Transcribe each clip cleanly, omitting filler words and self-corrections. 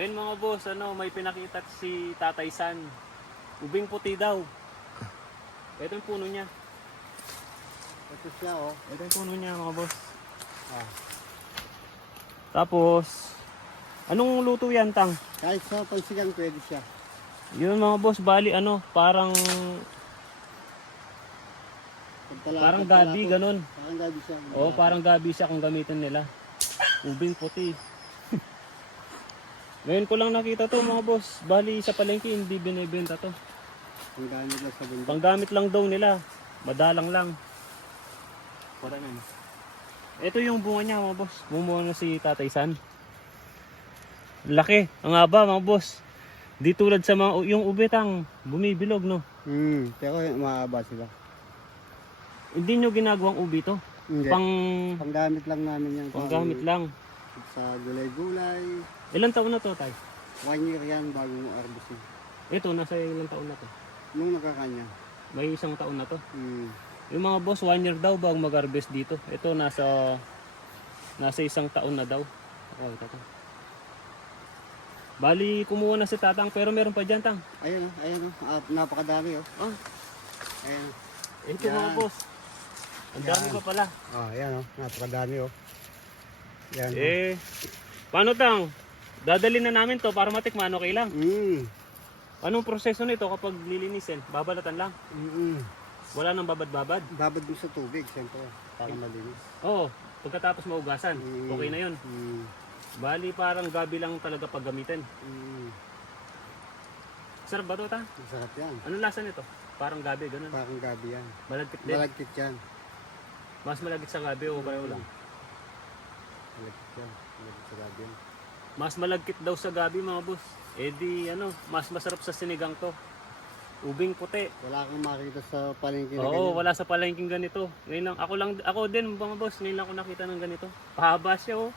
Ayun mga boss, ano, may pinakita si Tatay San. Ubing puti daw. Ito yung puno niya. Ito siya, oh. Ito yung puno niya mga boss. Ah. Tapos, anong luto yan, Tang? Kahit sa pansigang pwede siya. Yun mga boss, bali ano, parang Pagtala- gabi, pagtala- ganun. Parang gabi siya. Oo, parang gabi siya kung gamitin nila. Ubing puti. Ngayon ko lang nakita to mga boss. Bali sa palengke hindi binibenta to. Ang gamit lang sa bundok. Panggamit lang daw nila. Madalang lang. Ito yung bunga niya mga boss. Bumuha na si Tatay San. Laki. Ang haba mga boss. Di tulad sa mga yung ubetang bumibilog no. Pero maaba sila. Hindi nyo ginagawang ubi to. Hindi. Panggamit lang namin yan. Panggamit lang. Sa gulay-gulay. Ilang taon na to, Tay? 1 year yan bago mo arbusin. Ito, nasa ilang taon na to? Nung nakakanya. May isang taon na to. Hmm. Yung mga boss, 1 year daw bago mag-harvest dito. Ito, nasa isang taon na daw. Oh, ito. Bali, kumuha na si Tatang, pero meron pa dyan, Tang. Ayun, ayun. Napakadami, oh. Oh, Ayun. ito Yan. mga boss. Ang dami Yan. pa pala. Ayan, oh. Napakadami, oh. Yan. Paano, Tang? Dadalhin na namin to para matikman, okay lang. Anong proseso nito kapag lilinisin? Babalatan lang? Wala nang babad-babad? Babad mo sa tubig, siyempre. Para malinis. Oo, pagkatapos maugasan, okay na yun. Bali, parang gabi lang talaga pag gamitin. Sarap ba ito, Tang? Masarap yan. Anong lasa nito? Parang gabi, ganun. Parang gabi yan. Malagkit din. Malagkit yan. Mas malagkit sa gabi o pareho lang? Malagkit yan. Malagkit sa gabi yan. Mas malagkit daw sa gabi mga boss. Eh di ano, mas masarap sa sinigang to. Ubing puti. Wala kang makita sa palengke na Oo, ganyan. wala sa palengking ganito. Ngayon lang, ako din mga boss, ngayon lang ako nakita ng ganito. Pahaba siya oh.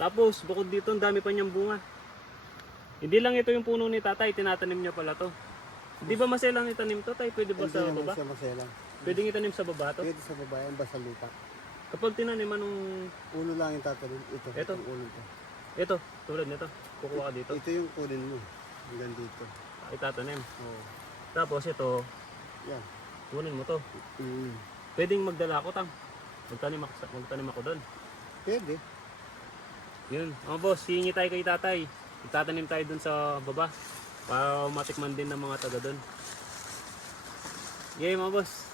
Tapos bukod dito, ang dami pa niyang bunga. Hindi lang ito yung puno ni Tatay, tinatanim niya pala to. Di ba maselang itanim to, Tay? Pwede ba sa Hindi naman baba? siya maselang. Pwedeng itanim sa baba to? Pwede sa baba yan, basta lupa. Kapag tinanim anong Ulo lang yung tatanim. Ito. Ito? Yung ulo ito. ito, tulad nito, kukuha ka dito, Ito yung kunin mo. Hanggang dito. itatanim. Oo. Tapos ito, Yan. kunin mo to. Pwedeng magdala ako, Tang. Magtanim ako doon. Pwede. Yun. Mga boss, hihingi tayo kay Tatay. Itatanim tayo doon sa baba. Para matikman din ng mga taga doon. Yay mga boss.